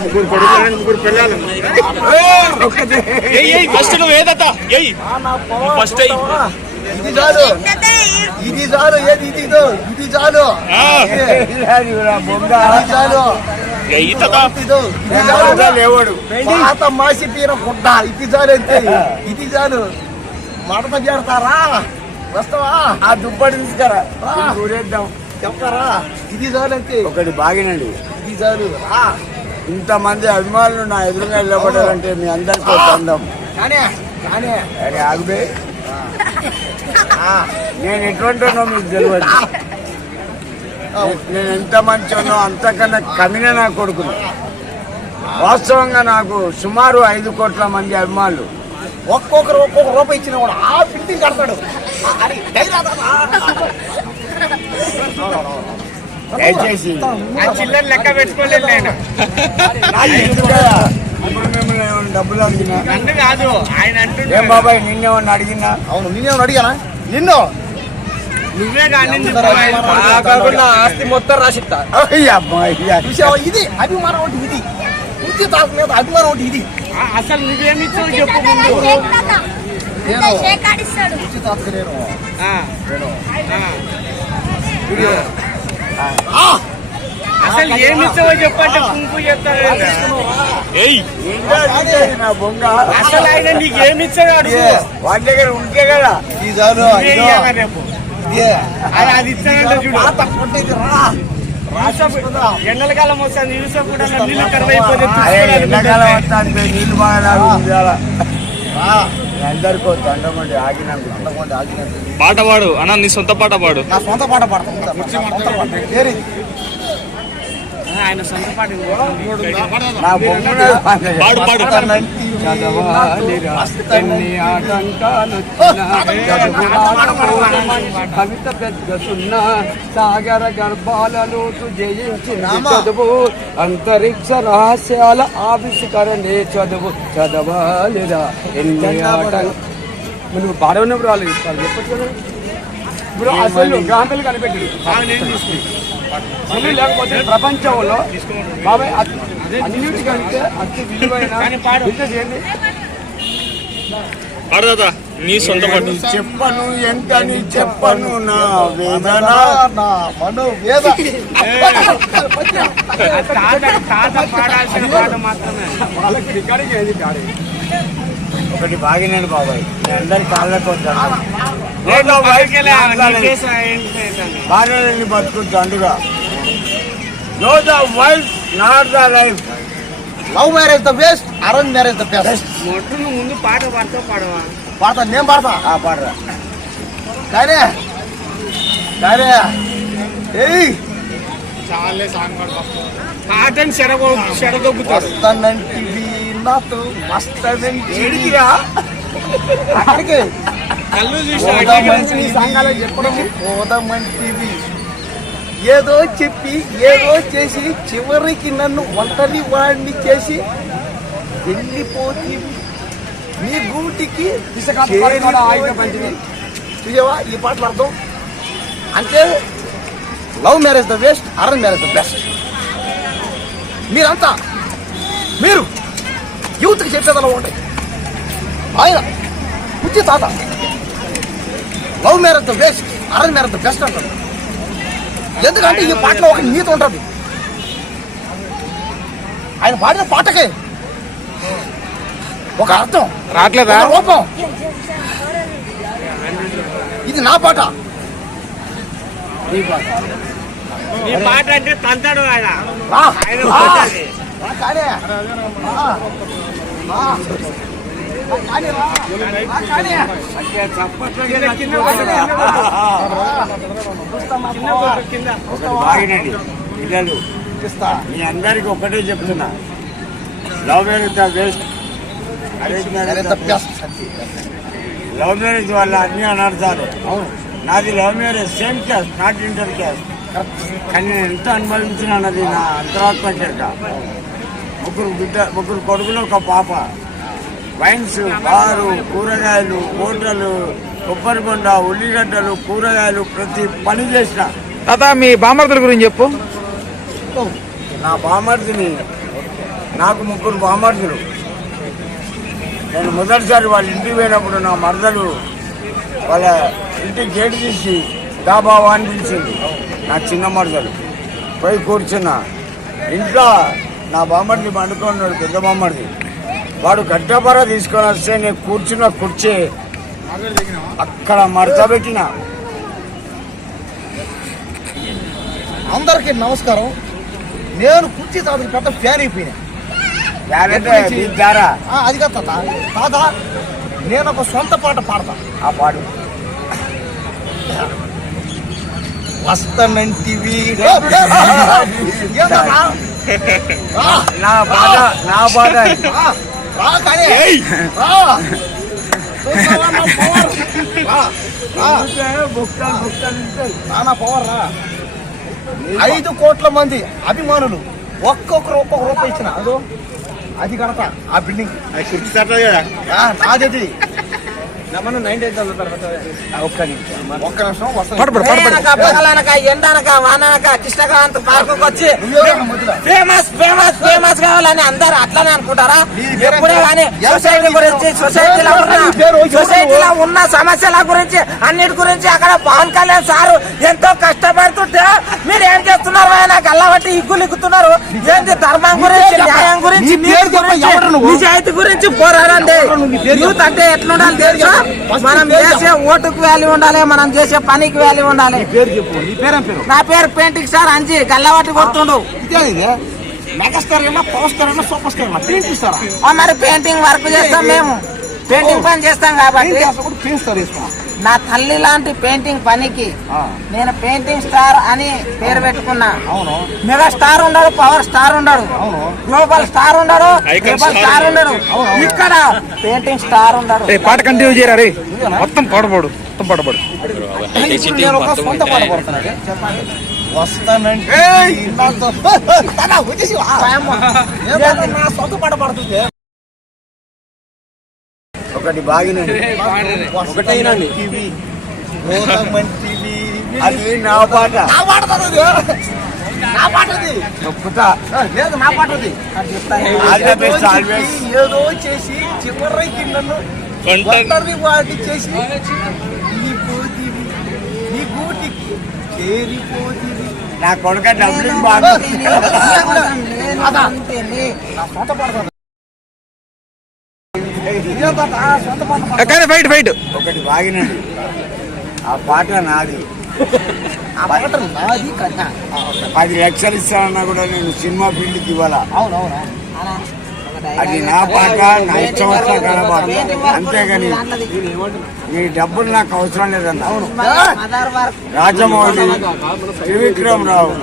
ముగ్గురు కొడుకు ముగ్గురు పిల్లలు ఫస్ట్ నువ్వు ఏదట ఫస్ట్ ఇది చాలు ఇది చాలు ఏది ఇది ఇది చాలు లేవాడు పాత మాసి తీర గుడ్డ ఇది చాలు అంతే ఇది చాలు మడత చేడతారా వస్తావా ఆ దుప్పటి తీసుకురా ఊరేద్దాం చెప్తారా ఇది చాలు అంతే ఒకటి బాగినండి ఇది చాలు ఇంతమంది అభిమానులు నా ఎదురుగా నిలబడాలంటే మీ అందరికీ అందం కానీ ఆగిపోయి నేను ఎటువంటి మీకు తెలియదు. నేను ఎంత మంచినో అంతకన్నా కమిన నా కొడుకును. వాస్తవంగా నాకు సుమారు 5 కోట్ల మంది అభిమానులు. ఒక్కొక్క రూపాయి ఇచ్చినా కూడా ఆ బిల్డింగ్ కడతాడు. దయచేసి చిల్లర లెక్క పెట్టుకోలేదు నేను. ఇప్పుడు మిమ్మల్ని ఏమైనా డబ్బులు అడిగినా నన్ను కాదు ఆయన అంటుండే. ఏం బాబాయ్ నిన్నేమన్నా అడిగినా? అవును నిన్నేమన్నా అడిగానా? నిన్ను నువ్వే కానీ ఆస్తి మొత్తం రాసిస్తా. ఇది అభిమానం అంటే ఇది వృత్తి తాత మీద అభిమానం అంటే ఇది. అసలు నువ్వేమిచ్చావు చెప్పు ముందు. వృత్తి తాతకు నేను అసలు ఏమిచ్చావో చెప్పంటే కుంకు చెప్తారు. నా బొంగ అసలు ఆయన నీకు ఏమిచ్చాడు అడుగు. వాడి దగ్గర ఉంటే కదా రేపు అది ఇచ్చాడంటే చూడు. ఎండల కాలం వస్తుంది యూసఫ్ కూడా నీళ్ళు కరువైపోతే ఎండాకాలం వస్తుంది నీళ్ళు బాగా అందరికో దండమండి ఆగినండి. పాట పాడు అన్న, నీ సొంత పాట పాడు. నా సొంత పాట పాడతాను. ఆయన సొంత పాట నా బొమ్మ పాడు పాడు. కవిత పెద్ద సున్నా సాగర గర్భాలను జయించిన చదువు అంతరిక్ష రహస్యాల ఆవిష్కరణే చదువు చదవాలిరా ఎన్ని ఆటంకాలు. నువ్వు పాడవన్నప్పుడు వాళ్ళు ఇస్తారు చెప్పచ్చు కదా. ఇప్పుడు అసలు గ్రాంథాలు కనిపెట్టి లేకపోతే ప్రపంచంలో బాబాయ్ అన్నిటికంటే అతి విలువైన చేయండి. పాడదా నీ సొంత పాట. చెప్పను ఎంతని చెప్పను నా వేదన నా మనోవేద. పాడాల్సిన పాట మాత్రమే వాళ్ళకి రికార్డింగ్ ఏది కాదు. ఒకటి బాగినాడు బాబాయ్, నేను అందరి కాళ్ళకు భార్యని బతుకుంటాండుగా. No the wife not the life. Love marriage the best, arrange marriage the best. మొట్టు నువ్వు ముందు పాట పాడతావు పాడవా? పాడతా, నేను పాడతా. పాడరా కానీ ఏయ్ చాలే సాంగ్ పాటని చెడగొబ్బుతాడు. వస్తానంటివి నాతో వస్తానంటిరా అక్కడికి కళ్ళు పోదామంటివి ఏదో చెప్పి ఏదో చేసి చివరికి నన్ను ఒంటరి వాడిని చేసి వెళ్ళిపోతీ నీ గూటికి చూసావా ఈ పాటలు అర్థం. అంటే love marriage the best, arrange marriage the best. మీరంతా మీరు యూత్కి చెప్పేదలా ఉంటాయి. ఆయన ఉచిత తాత love marriage the best, arrange marriage the best అంటారు. ఎందుకంటే ఈ పాటలో ఒక నీతి ఉంటుంది. ఆయన పాడిన పాటకే ఒక అర్థం రావట్లేదా రూపం. ఇది నా పాట. నీ పాట అంటే తంతాడు ఆయన. బాగినండి పిల్లలు. మీ అందరికి ఒకటే చెప్తున్నా, love marriage the best, arrange marriage the best. Love marriage వల్ల అన్ని అనర్థాలు. నాది love marriage, same caste, not inter caste. కానీ నేను ఎంత అనుభవించిన అన్నది నా అంతరాత్మ చేత. ముగ్గురు కొడుకులు, ఒక పాప. వైన్స్, బారు, కూరగాయలు, హోటలు, కొబ్బరికొండ, ఉల్లిగడ్డలు, కూరగాయలు, ప్రతి పని చేసిన. తాత మీ బామర్దుల గురించి చెప్పు. నా బామర్దిని, నాకు 3 బామర్దులు. నేను మొదటిసారి వాళ్ళ ఇంటికి పోయినప్పుడు నా మరదలు వాళ్ళ ఇంటి గేటు తీసి దాబావా అని పిలిచింది. నా చిన్న మరదలు పోయి కూర్చున్నా. ఇంట్లో నా బామ్మడిని పండుకున్నాడు, పెద్ద బామ్మడిది. వాడు గడ్డపర తీసుకొని వస్తే నేను కూర్చున్న కుర్చీ అక్కడ మడత పెట్టిన. అందరికీ నమస్కారం. నేను కుర్చీ తాతకి పెద్ద ఫ్యాన్ అయిపోయినా. అది కాదు తాత, నేను ఒక సొంత పాట పాడతా. ఆ పాడు. వస్తానంటివి నా బాధ పవర్ రా. 5 కోట్ల మంది అభిమానులు ఒక్కొక్క రూపాయి ఇచ్చిన అదో అది కడతా. ఆ బిల్డింగ్ నాది. ఎండనక వాననక కృష్ణకాంత్ పార్కు వచ్చి ఫేమస్ ఫేమస్ ఫేమస్ కావాలని అందరు అట్లానే అనుకుంటారా? ఎప్పుడే కానీ సొసైటీ గురించి, సొసైటీలో ఉన్న సమస్యల గురించి, అన్నిటి గురించి అక్కడ పవన్ కళ్యాణ్ సారు ఎంతో కష్టపడుతుంటే మీరు ఏం చేస్తున్నారు? ఆయన గల్లబట్టి ఇగ్గులిక్కుతున్నారు. ఏంటి ధర్మం గురించి, న్యాయం గురించి, నిజాయితీ గురించి పోరాడండి. యూత్ అంటే ఎట్లుండాలి తెలుసా? మనం చేసే ఓటుకు వాల్యూ ఉండాలి, మనం చేసే పనికి వాల్యూ ఉండాలి. నా పేరు పెయింటింగ్ స్టార్ అంజి. గల్లబట్టి కొడుతుండు. మెగాస్టార్ అయినా, పవర్ స్టార్ అయినా, సూపర్ స్టార్ అయినా పెయింటింగ్ స్టార్. మరి పెయింటింగ్ వర్క్ చేస్తాం, మేము పెయింటింగ్ పని చేస్తాం కాబట్టి నా తల్లి లాంటి పెయింటింగ్ పనికి నేను పెయింటింగ్ స్టార్ అని పేరు పెట్టుకున్నా. మెగా స్టార్ ఉండడు, పవర్ స్టార్ ఉండడు, గ్లోబల్ స్టార్ ఉండడు, గ్లోబల్ స్టార్ ఉండడు, ఇక్కడ పెయింటింగ్ స్టార్ ఉండడు. పాట కంటిన్యూ చేయరా రే? మొత్తం పాడబడు, మొత్తం పాడబడు. సొంత పాట పడుతున్నాడు. చెప్పండి. వస్తానంటే సొంత పాట పడుతుంది. ఒకటి బాగినండి, ఒకటైనండి. అది నా పాట. నా పాటది నొక్కుతా లేదు, నా పాటది. ఏదో చేసి చివరికి నన్ను ఒంటరి వాటి చేసి నీ పోతివి, నీ గూటికి చేరిపోతివి. నా కొడుక డబ్బులు బాగా ఫైట్ ఫైట్. ఒకటి బాగినండి, ఆ పాట నాది. 10 లక్షలు ఇస్తానన్నా కూడా నేను సినిమా ఫీల్డ్కి ఇవ్వాలా. అది నా పాట, నా ఇష్టం వచ్చిన కనబాటు. అంతేగాని మీ డబ్బులు నాకు అవసరం లేదన్నా. రాజమౌళి, త్రివిక్రమ్ రావు,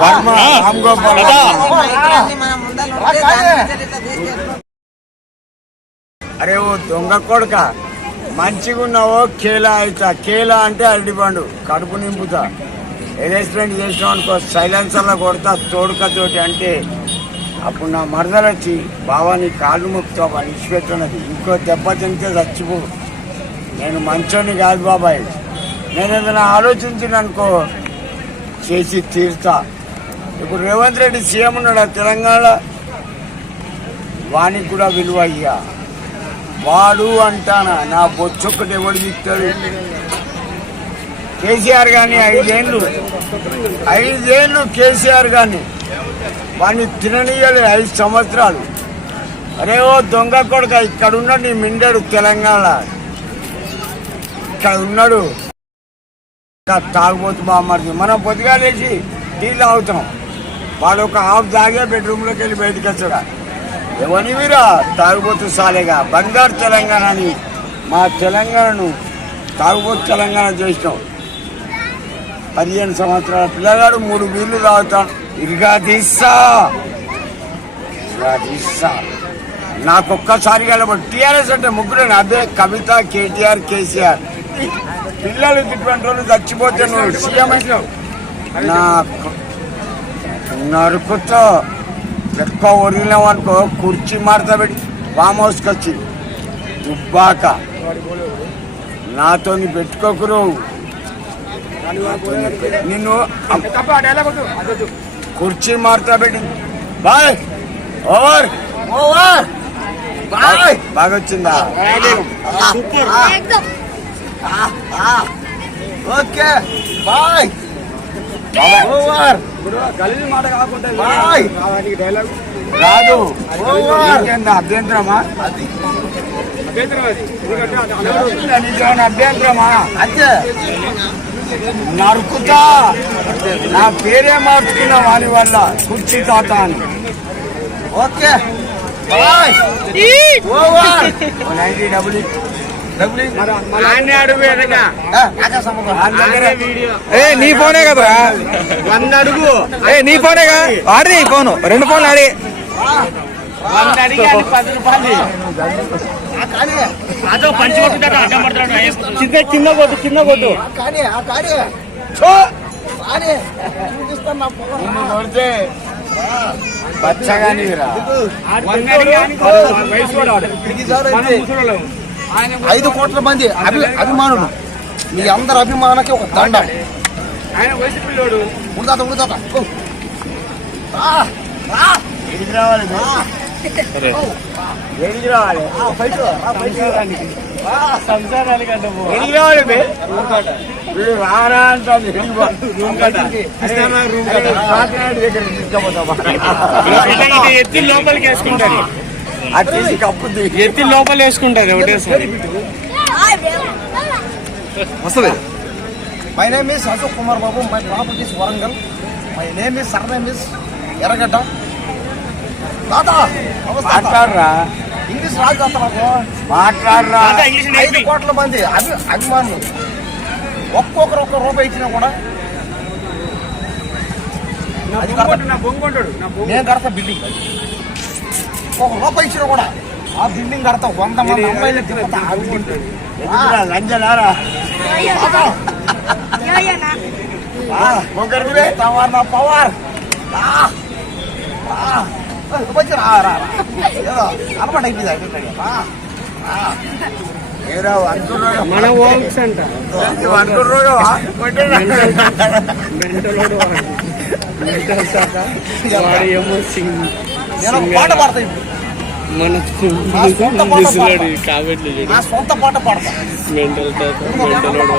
వర్మ, రామ్ గోపాల్, అరే ఓ దొంగ కొడుక, మంచిగా ఉన్నావో కేలా అవుతా. కేలా అంటే అరటిపండు, కడుపు నింపుతా. అరేంజ్మెంట్ చేసినావు అనుకో, సైలెన్సర్లో కొడతా తోడుకతోటి. అంటే అప్పుడు నా మరదలు వచ్చి, బావా నీ కాళ్ళు మొక్కుతావు అని ఇచ్చిపెట్టున్నది. ఇంకో దెబ్బ తింటే చచ్చిపో. నేను మంచోని కాదు బాబాయ్. నేను ఏదైనా ఆలోచించిన అనుకో చేసి తీరుతా. ఇప్పుడు రేవంత్ రెడ్డి సీఎం ఉన్నాడు తెలంగాణలో, వానికి కూడా విలువ అయ్యా. వాడు అంటానా, నా బొచ్చొక్కటి ఎవడు తిట్టాడు? కేసీఆర్ కానీ 5 ఏళ్ళు కేసీఆర్ కానీ వాడిని తిననీయాలి 5 సంవత్సరాలు. అరే ఓ దొంగ కొడుక, ఇక్కడ ఉన్నాడు నీ మిండాడు తెలంగాణ, ఇక్కడ ఉన్నాడు తాగుబోతు బామ్మది. మనం పొద్దుగా లేచి టీలు తాగుతాం, వాడు ఒక హాఫ్ తాగే బెడ్రూమ్లోకి వెళ్ళి బయటకు వచ్చాడా. ఎవరి మీరా తాగుబోతు సాలేగా. బంగారు తెలంగాణ అని మా తెలంగాణను తాగుబోతు తెలంగాణ చేసినాం. 15 సంవత్సరాల పిల్లగాడు 3 బీర్లు తాగుతాడు. ఇదిగా తీస్తా నాకొక్కసారి కలబడి. టీఆర్ఎస్ అంటే ముగ్గురు, అదే కవిత, కేటీఆర్, కేసీఆర్. పిల్లలు ఇటువంటి రోజు చచ్చిపోతే నువ్వు సీఎం అయినావు. నాకు నరుకుతో ఎక్కువ ఒరిగినావు అనుకో, కుర్చీ మార్త పెట్టి ఫామ్ హౌస్కి వచ్చి దుబ్బాక నాతో పెట్టుకోకురు. నిన్ను కుర్చీ మార్తా పెట్టి బాయ్ ఓవర్ ఓవర్ బాయ్ బాగా వచ్చిందా ఓకే బాయ్ ఓవర్ బాయ్ రాదు ఓవర్ నీకేందా అభ్యంతరమా నీకేమైనా అభ్యంతరమా అంతే నరుకుతా నా పేరే మార్చుకున్నా వాని వల్ల కుర్చీ తాత అని ఓకే బాయ్ ఓవర్ 90 డబ్బులు ఆయన్ని అడుగు ఎదగా నాకే సంబంధం నీ ఫోనే కదరా 100 అడుగు నీ ఫోనేగా ఆడి నీ ఫోను 2 ఫోన్లు ఆడి 100 అడిగి అది 10 రూపాయలు కానీ అదో పంచి కొట్టుకుంటాడు అడ్డం పడతాడు కింద కొట్టు కానీ కానీ చూపిస్తాను నా పొగ. కొడితే బచ్చగా నీరా 100 అడిగి ఆయనకి వయసు కూడా వాడు. మనం ముసలోళ్ళం. 5 కోట్ల మంది అభిమానులు మీ అందరి అభిమానకి ఒక దండ ఆయన వయసు పిల్లోడు ఉడతాత ఎడికి రావాలి ఎడికి రావాలి సంసారానికి అంటే ఎడికి రావాలి వీడు రారా అంటాను దగ్గర తీసుకుపోతావా ఎత్తి లోపలికి వేసుకుంటారు అది తీసి కప్పుద్ది ఎత్తి లోపల వేసుకుంటారు ఒకటేసారి వస్తుంది my name is Ashok Kumar Babu my properties Warangal my name is surname is ఎర్రగడ్డ తాత మాట్లాడరా ఇంగ్లీష్ రాదు తాత నాకు మాట్లాడరా ఇంగ్లీష్ 5 కోట్ల మంది అభిమానులు ఒక్కొక్కరు ఒక్క రూపాయి ఇచ్చినా కూడా అది నా బొంగుంటాడు నేను కడతా బిల్డింగ్ ఒక రూపాయి ఇచ్చినా కూడా ఆ బిల్డింగ్ కడతా 100 మంది అమ్మాయిలు తిరుగుతా ఆ బిల్డింగ్ లంజలారా ఒకరికి పవర్ నా పవర్ అలవాటు అయిపోయింది ఏరా అంటున్నాడు మన ఓమ్స్ అంట అంటున్నాడు మెంటలోడు మెంటల్ శాఖ వాడు ఏమో నేను ఒక పాట పాడతా ఇప్పుడు మన నా సొంత పాట పాడతా. కాబట్టి నా సొంత పాట పాడతా మెంటల్ తాత మెంటలోడు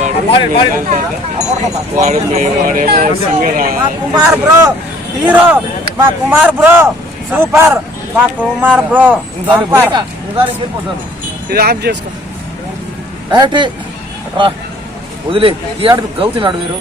వాడేమో సింగర్ మా కుమార్ బ్రో హీరో మా కుమార్ బ్రో సూపర్ మా కుమార్ బ్రో సూపర్ వెళ్ళిపోతాను ఇది ఆఫ్ చేసుకో వదిలే ఈ ఆడ గౌతున్నాడు మీరు